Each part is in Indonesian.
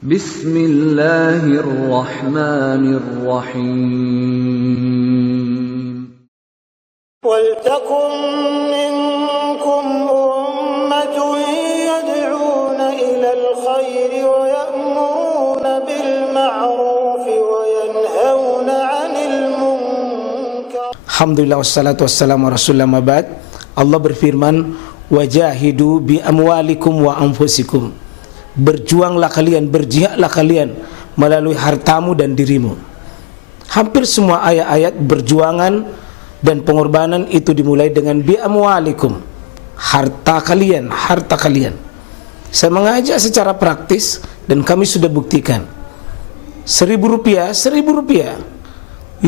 Bismillahirrahmanirrahim. وَلْتَكُنْ مِنْكُمْ أُمَّةٌ يَدْعُونَ إِلَى الْخَيْرِ وَيَأْمُرُونَ بِالْمَعْرُوفِ وَيَنْهَوْنَ عَنِ الْمُنْكَرِ. Alhamdulillah wassalatu wassalamu ala rasulillah mabad. Allah berfirman, wajahidu bi amwalikum wa anfusikum. Berjuanglah kalian, berjihadlah kalian melalui hartamu dan dirimu. Hampir semua ayat-ayat berjuangan dan pengorbanan itu dimulai dengan bi amwalikum, harta kalian, harta kalian. Saya mengajak secara praktis dan kami sudah buktikan. Rp1.000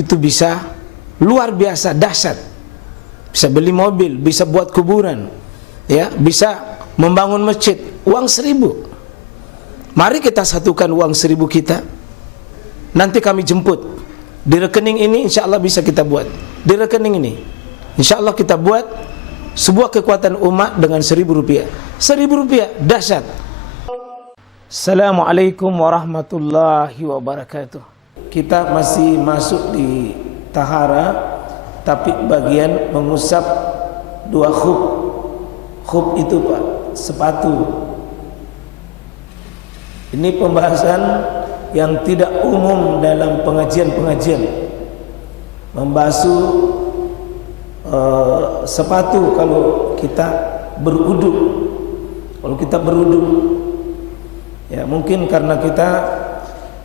itu bisa luar biasa dahsyat. Bisa beli mobil, bisa buat kuburan, ya, bisa membangun masjid. Uang 1.000. Mari kita satukan uang 1.000 kita. Nanti kami jemput di rekening ini, insya Allah bisa kita buat. Di rekening ini insya Allah kita buat sebuah kekuatan umat dengan Rp1.000. Rp1.000 dahsyat. Assalamualaikum warahmatullahi wabarakatuh. Kita masih masuk di tahara, tapi bagian mengusap 2 khuf. Khuf itu Pak, sepatu. Ini pembahasan yang tidak umum dalam pengajian-pengajian. Membasuh sepatu kalau kita berwudu. Kalau kita berwudu, ya mungkin karena kita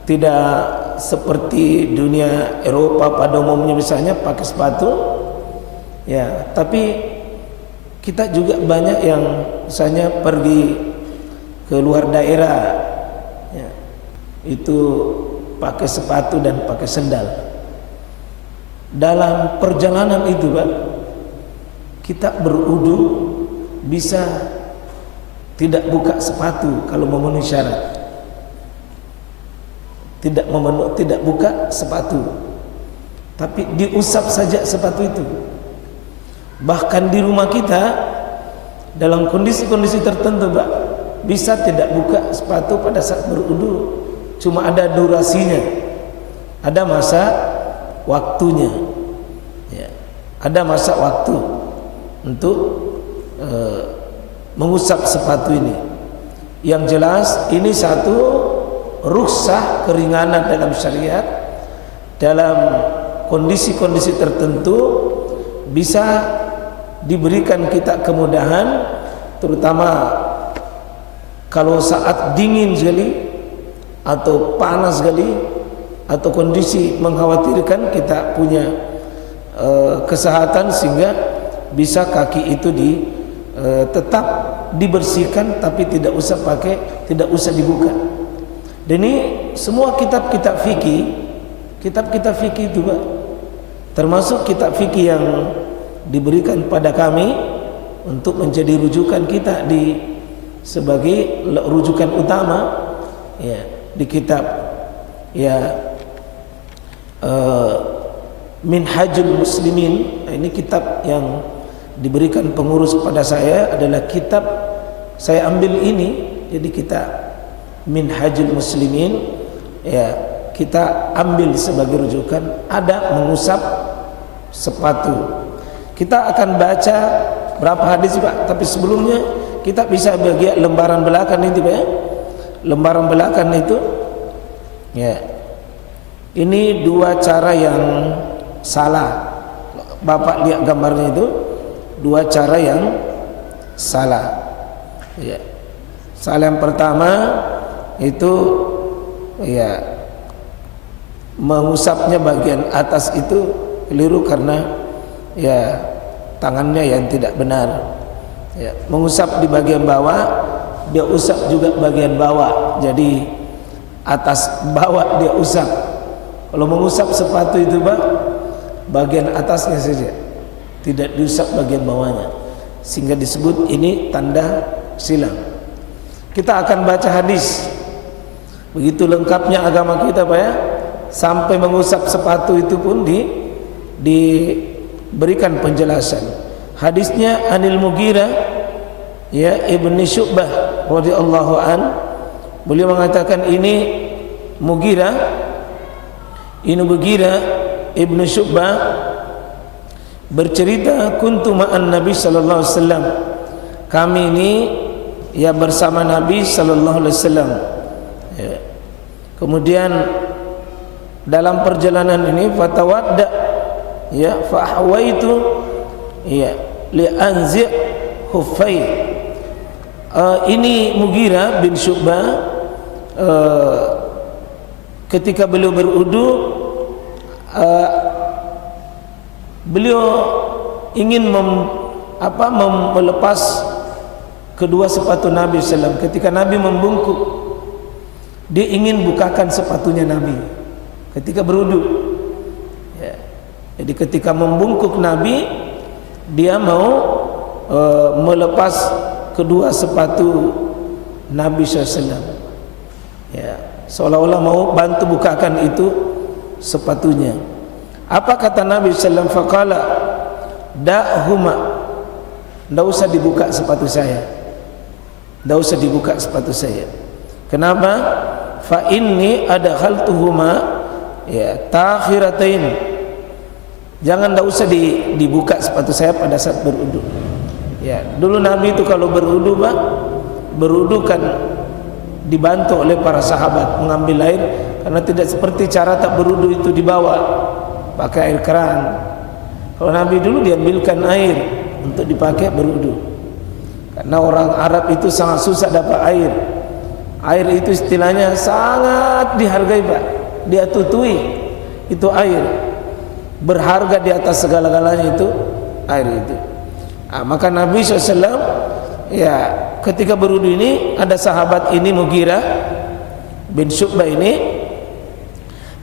tidak seperti dunia Eropa pada umumnya misalnya pakai sepatu, ya. Tapi kita juga banyak yang misalnya pergi ke luar daerah, ya, itu pakai sepatu dan pakai sendal. Dalam perjalanan itu Pak, kita berwudu bisa tidak buka sepatu kalau memenuhi syarat. Tidak buka sepatu, tapi diusap saja sepatu itu. Bahkan di rumah kita dalam kondisi-kondisi tertentu Pak, bisa tidak buka sepatu pada saat berwudu. Cuma ada durasinya, ada masa waktunya, ya. Ada masa waktu untuk mengusap sepatu ini. Yang jelas ini satu rukhsah, keringanan dalam syariat. Dalam kondisi-kondisi tertentu bisa diberikan kita kemudahan, terutama kalau saat dingin sekali atau panas sekali atau kondisi mengkhawatirkan, kita punya kesehatan sehingga bisa kaki itu tetap dibersihkan, tapi tidak usah dibuka. Dan ini semua kitab-kitab fikih itu Pak, termasuk kitab fikih yang diberikan pada kami untuk menjadi rujukan kita sebagai rujukan utama, ya, di kitab, ya, Minhajul Muslimin. Ini kitab yang diberikan pengurus pada saya, adalah kitab saya ambil ini, jadi kita Minhajul Muslimin, ya, kita ambil sebagai rujukan. Ada mengusap sepatu. Kita akan baca berapa hadis Pak, tapi sebelumnya kita bisa bagian lembaran belakang itu Pak, ya. Lembaran belakang itu, ya, ini 2 cara yang salah. Bapak lihat gambarnya itu, 2 cara yang salah, ya. Salah yang pertama itu, ya, mengusapnya bagian atas itu keliru karena, ya, tangannya yang tidak benar, ya. Mengusap di bagian bawah, dia usap juga bagian bawah, jadi atas bawah dia usap. Kalau mengusap sepatu itu Pak, bagian atasnya saja, tidak diusap bagian bawahnya, sehingga disebut ini tanda silang. Kita akan baca hadis. Begitu lengkapnya agama kita Pak, ya. Sampai mengusap sepatu itu pun diberikan penjelasan. Hadisnya Anil Mughirah, ya, Ibni Syu'bah radhiyallahu an, Beliau mengatakan ini Mughirah ibnu Syu'bah bercerita, kuntu ma'an Nabi sallallahu alaihi wasallam, kami ini ya bersama Nabi sallallahu alaihi wasallam. Ya. Kemudian dalam perjalanan ini fatawadda, ya, fa ahwaitu, ya, li anzi' khuffai. Ini Mughirah bin Syu'bah ketika beliau berudu, beliau ingin melepas kedua sepatu Nabi SAW. Ketika Nabi membungkuk, dia ingin bukakan sepatunya Nabi ketika berudu, ya. Jadi ketika membungkuk Nabi, dia mau melepas kedua sepatu Nabi SAW, ya, seolah-olah mau bantu bukakan itu sepatunya. Apa kata Nabi SAW? Faqala da'huma, tidak usah dibuka sepatu saya, tidak usah dibuka sepatu saya. Kenapa? Fa inni adkhaltuhuma, ya, takhiratain. Jangan, tidak usah dibuka sepatu saya pada saat berudu. Ya, dulu Nabi itu kalau berudu, Pak, berudu kan dibantu oleh para sahabat mengambil air, karena tidak seperti cara tak berudu itu dibawa pakai air keran. Kalau Nabi dulu diambilkan air untuk dipakai berudu, karena orang Arab itu sangat susah dapat air. Air itu istilahnya sangat dihargai, Pak, dia tutui itu air, berharga di atas segala-galanya itu air itu. Maka Nabi SAW, ya, ketika berudu ini ada sahabat ini Mughirah bin Syu'bah ini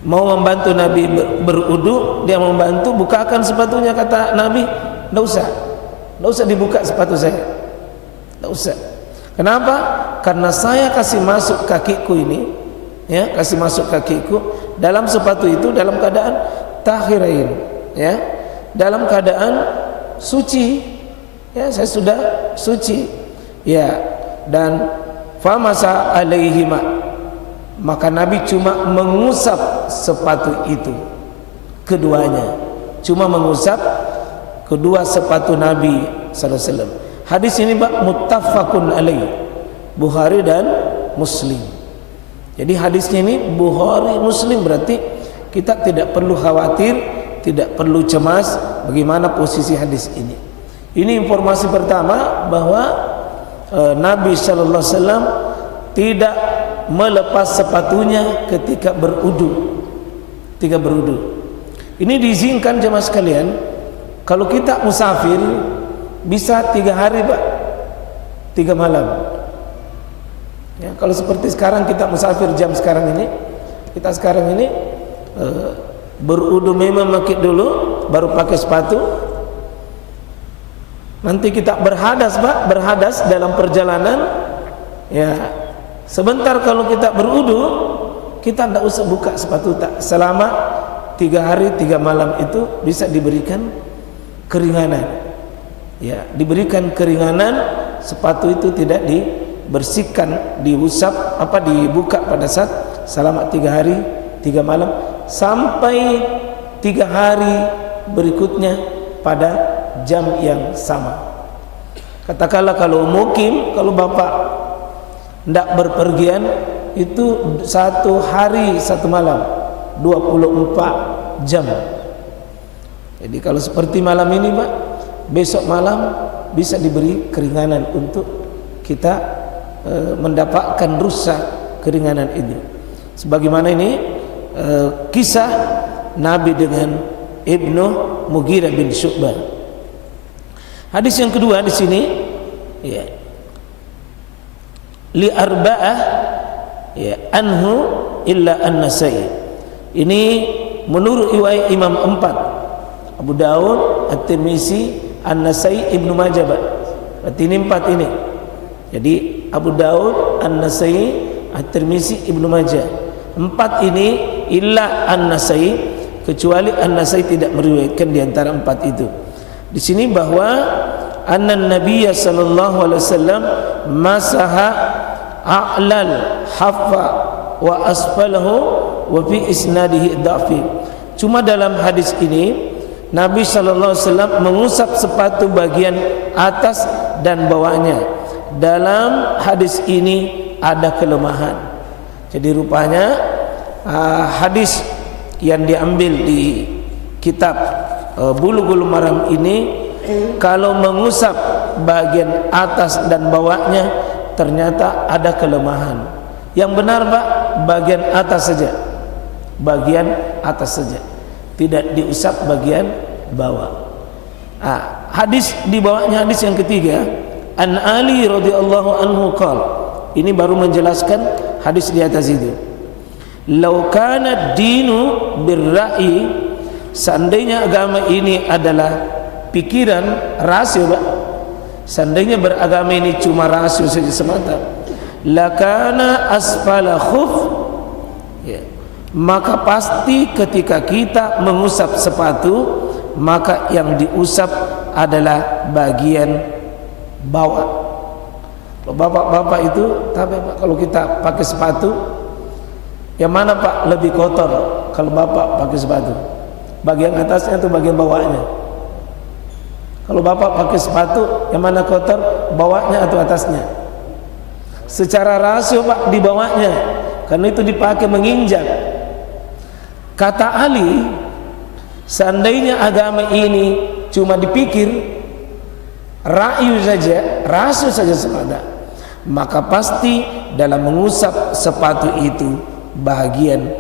mau membantu Nabi berudu, dia membantu bukakan sepatunya. Kata Nabi, tidak usah dibuka sepatu saya, tidak usah. Kenapa? Karena saya kasih masuk kakiku ini, ya, kasih masuk kakiku dalam sepatu itu dalam keadaan tahirain, ya, dalam keadaan suci, ya, saya sudah suci, ya. Dan famasa alaihima, maka Nabi cuma mengusap sepatu itu keduanya, cuma mengusap kedua sepatu Nabi sallallahu alaihi wasallam. Hadis ini, Pak, muttafaqun alaih, Bukhari dan Muslim. Jadi hadisnya ini Bukhari Muslim, berarti kita tidak perlu khawatir, tidak perlu cemas bagaimana posisi hadis ini. Ini informasi pertama bahwa Nabi sallallahu alaihi wasallam tidak melepas sepatunya ketika berudu. Ini diizinkan jemaah sekalian. Kalau kita musafir bisa 3 hari, Pak, 3 malam. Ya, kalau seperti sekarang kita musafir jam sekarang ini, kita sekarang ini berudu memang pakai dulu, baru pakai sepatu. Nanti kita berhadas, Pak, berhadas dalam perjalanan. Ya, sebentar kalau kita berudu, kita tidak usah buka sepatu, tak. Selama 3 hari 3 malam itu bisa diberikan keringanan. Ya, diberikan keringanan, sepatu itu tidak dibersihkan, diusap, dibuka pada saat selama 3 hari 3 malam sampai 3 hari berikutnya pada jam yang sama. Katakanlah kalau mukim, kalau bapak tidak berpergian itu 1 hari 1 malam 24 jam. Jadi kalau seperti malam ini, Pak, besok malam bisa diberi keringanan untuk kita mendapatkan rusa keringanan itu. Sebagaimana ini kisah Nabi dengan Ibnu Mughirah bin Syu'bah. Hadis yang kedua di sini, ya, li arba'ah, ya, anhu illa an-Nasai. Ini menurut riwayat Imam 4, Abu Daud, At-Tirmizi, An-Nasai, Ibnu Majah. Berarti ini 4 ini. Jadi Abu Daud, An-Nasai, At-Tirmizi, Ibnu Majah. 4 ini illa An-Nasai, kecuali An-Nasai tidak meriwayatkan di antara 4 itu. Di sini bahwa anna Nabiya sallallahu alaihi wasallam masaha a'lal haffa wa asfalahu wa fi isnadihi dhafi. Cuma dalam hadis ini Nabi sallallahu alaihi wasallam mengusap sepatu bagian atas dan bawahnya. Dalam hadis ini ada kelemahan. Jadi rupanya hadis yang diambil di kitab Bulughul Maram ini, kalau mengusap bagian atas dan bawahnya ternyata ada kelemahan. Yang benar Pak, bagian atas saja, bagian atas saja, tidak diusap bagian bawah. Hadis di bawahnya, hadis yang ketiga, An Ali radhiyallahu anhu qala, ini baru menjelaskan hadis di atas itu. Lau kana dinu birra'i, seandainya agama ini adalah pikiran, rasio, Pak. Seandainya beragama ini cuma rasio saja semata, lakana asfala khuf, ya, maka pasti ketika kita mengusap sepatu, maka yang diusap adalah bagian bawah. Bapak-bapak itu tapi Pak, kalau kita pakai sepatu, yang mana Pak lebih kotor? Kalau Bapak pakai sepatu, bagian atasnya atau bagian bawahnya? Kalau Bapak pakai sepatu, yang mana kotor? Bawahnya atau atasnya? Secara rasio Pak di bawahnya, karena itu dipakai menginjak. Kata Ali, seandainya agama ini cuma dipikir, ra'yu saja, rasio saja semata, maka pasti dalam mengusap sepatu itu bagian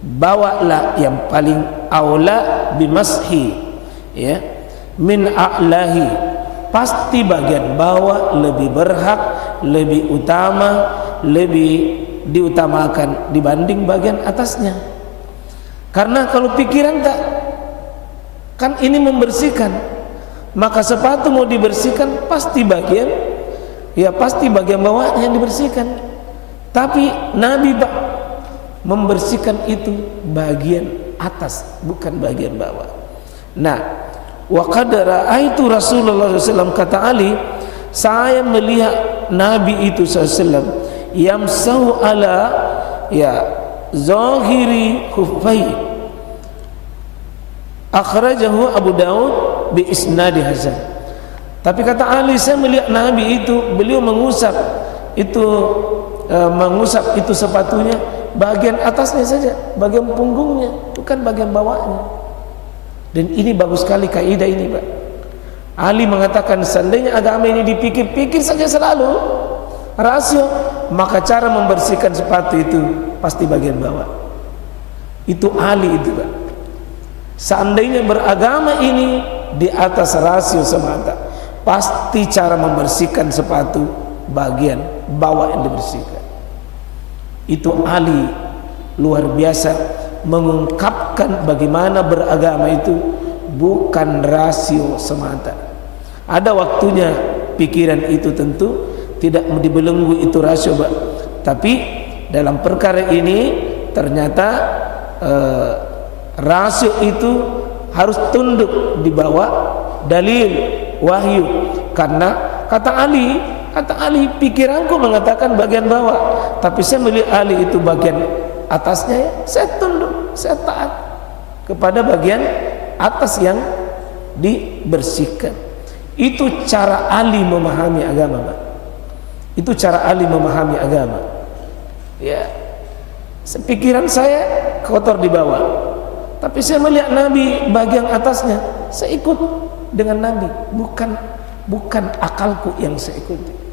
bawahlah yang paling aula bimashi, ya, min a'lahi, pasti bagian bawah lebih berhak, lebih utama, lebih diutamakan dibanding bagian atasnya. Karena kalau pikiran tak, kan ini membersihkan, maka sepatu mau dibersihkan pasti bagian, ya pasti bagian bawahnya yang dibersihkan. Tapi Nabi Pak membersihkan itu bagian atas, bukan bagian bawah. Nah, wa qad ra'aitu Rasulullah SAW, kata Ali, saya melihat Nabi itu SAW yamsahu ala, ya, zahiri khuffai, akhrajahu Abu Daud bi isnadi hasan. Tapi kata Ali, saya melihat Nabi itu beliau mengusap itu sepatunya bagian atasnya saja, bagian punggungnya, bukan bagian bawahnya. Dan ini bagus sekali kaidah ini Pak. Ali mengatakan seandainya agama ini dipikir-pikir saja selalu rasio, maka cara membersihkan sepatu itu pasti bagian bawah. Itu Ali itu Pak. Seandainya beragama ini di atas rasio semata, pasti cara membersihkan sepatu bagian bawah yang dibersihkan. Itu Ali luar biasa mengungkapkan bagaimana beragama itu bukan rasio semata. Ada waktunya pikiran itu tentu tidak dibelenggu itu rasio Pak. Tapi dalam perkara ini ternyata rasio itu harus tunduk di bawah dalil wahyu. Karena kata Ali, pikiranku mengatakan bagian bawah, tapi saya melihat Ali itu bagian atasnya, ya, saya tunduk, saya taat kepada bagian atas yang dibersihkan. Itu cara Ali memahami agama Pak. Itu cara Ali memahami agama. Ya, pikiran saya kotor di bawah, tapi saya melihat Nabi bagian atasnya, saya ikut dengan Nabi, bukan akalku yang saya ikuti.